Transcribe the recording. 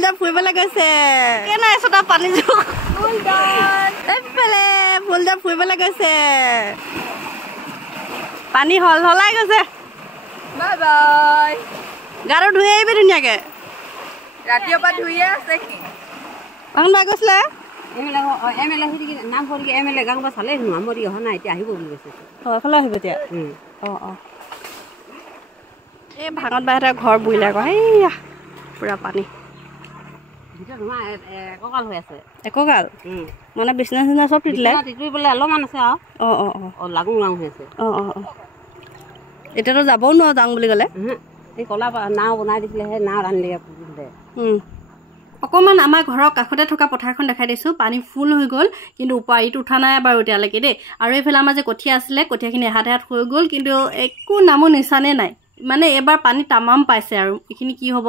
ফুলদা ফুৰিবলৈ গৈছে কেনে আছো তাৰ পানী জোক এইফালে ফুলদা ফুৰিবলৈ গৈছে পানী হলহলাই গৈছে বাই বাই গাটো ধুই আহিবি ধুনীয়াকে ৰাতিপুৱা পৰা ধুইয়ে আছে কি ভাঙন বাই গৈছিলে এমএলএ নাম কৰি এমএলএ গাঁও বা চালে মৰি অহা নাই এতিয়া আহিব বুলি কৈছে এফালে আহিব এতিয়া অঁ এই ভাঙত বাহঁতৰ ঘৰ বুৰিলে আকৌ সেইয়া পুৰা পানী এককাল হৈ আছে এককাল মানে বিচনা চিচনা চব তিতিলে বোলে অলপমান আছে আৰু লাগু লাং হৈ আছে এতিয়াতো যাবও নোৱাৰো যাওঁ বুলি ক'লে এই কলা নাও বনাই দিছিলে সেই নাও আনিলে অকণমান আমাৰ ঘৰৰ কাষতে থকা পথাৰখন দেখাই দিছোঁ পানী ফুল হৈ গ'ল কিন্তু উপায়িত উঠা নাই বাৰু এতিয়ালৈকে দেই আৰু এইফালে আমাৰ যে কঠীয়া আছিলে কঠীয়াখিনি এহাত হৈ গ'ল কিন্তু একো নামো নিচানে নাই মানে এবাৰ পানী তামাম পাইছে আৰু এইখিনি কি হ'ব